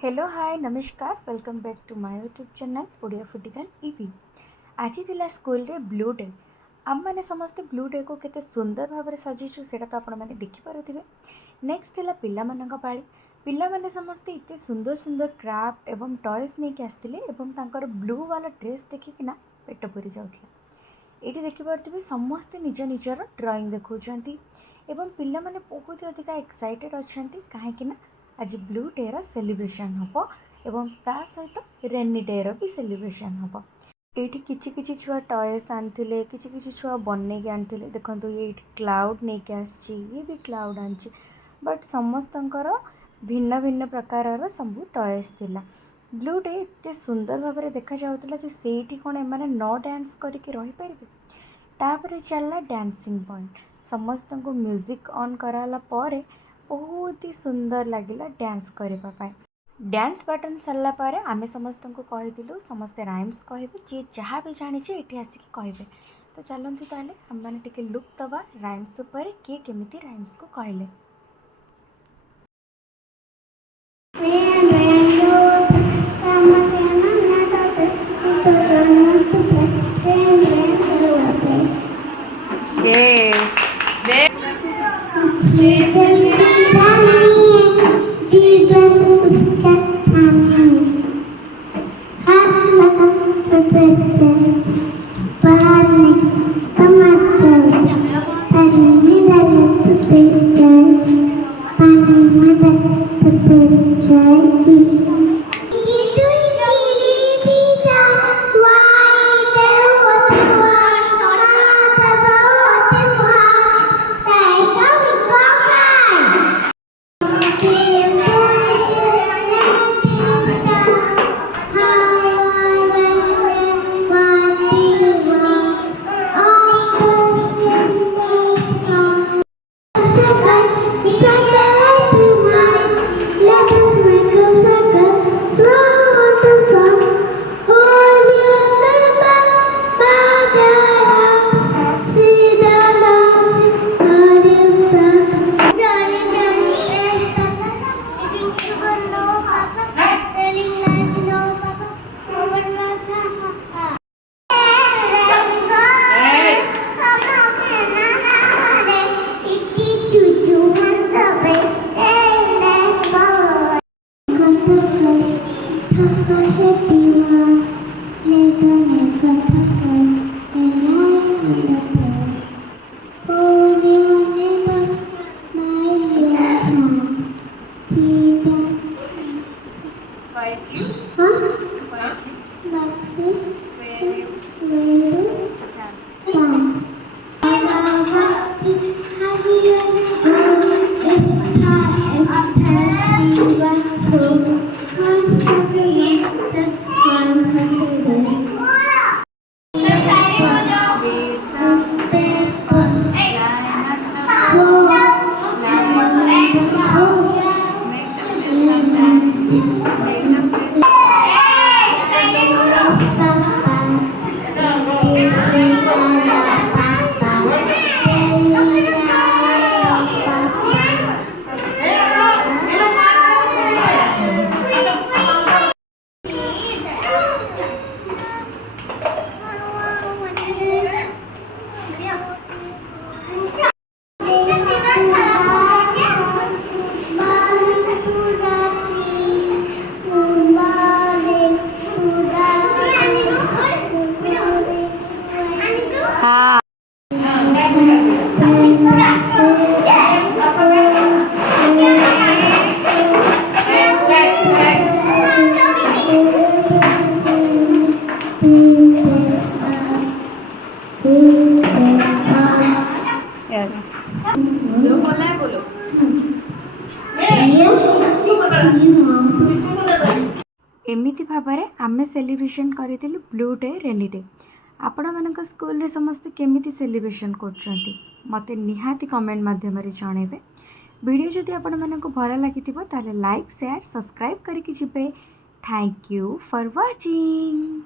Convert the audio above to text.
Hello hi नमस्कार welcome back to my YouTube channel Odia फुटिकल इवी। आज थिला स्कूल रे ब्लू डे। आम मैंने समस्ते ब्लू डे को केते सुंदर भाव में सजीचु सेटा तो आपण मैंने देखि पारुथिबे। नेक्स्ट थिला पिल्ला मानक पाळी। पिल्ला माने समस्ते इते सुंदर सुंदर क्राफ्ट एवं टॉयज नहीं के आस्तिले एवं तांकर ब्लू वाला ड्रेस देखिकिना पेट पुरी जाउथला। एठी देखि पारुथिबे समस्ते निज निजर ड्राइंग देखौछंती एवं पिल्ला माने बहुत अधिक एक्साइटेड अछंती काहे कि ना आज ब्लू डे रो सेलिब्रेशन हम एवं ता सहित रेनी डे रो भी सेलिब्रेशन हम। ये किछि किछि छुआ टॉयस आनथिले किछि किछि छुआ बनने के आनथिले देखंतु ये क्लाउड नहीं के आछि ये भी क्लाउड आनछि बट समस्तंकर भिन्न भिन्न प्रकार सब टॉयस थिला। ब्लू डे एते सुंदर भाव में देखा जाउतला जे सेठी कोन एमाने न डांस करके रही परिबे। तापरे चलला डांसिंग पॉइंट समस्त को म्यूजिक ऑन कराला परे बहुत ही सुंदर लगिला डांस करबा पाए। डांस बटन सरला पारे आमे समस्त को कहिदिलु समस्ते राइम्स कहबे जे जहाँ भी जानी छे एठी आसी के कहबे। तो चलंतु ताले हम माने टिके लुक दबा राइम्स ऊपर के केमिति राइम्स को कहले। जीवन उसका हाथ लगा पानी तमाचा हरी में डाल पानी में जाएगी। एमिति भाବରେ आमे सेलिब्रेशन करिथिलु ब्लू डे रेनी डे। आपण मानक स्कूल रे समस्त केमिति सेलिब्रेशन करछंती मते निहाती कमेंट माध्यम रे जणेबे। वीडियो जदि आपण मानक भल लागिथिबो ताले लाइक शेयर सब्सक्राइब करिकि जिबे। Thank you for watching.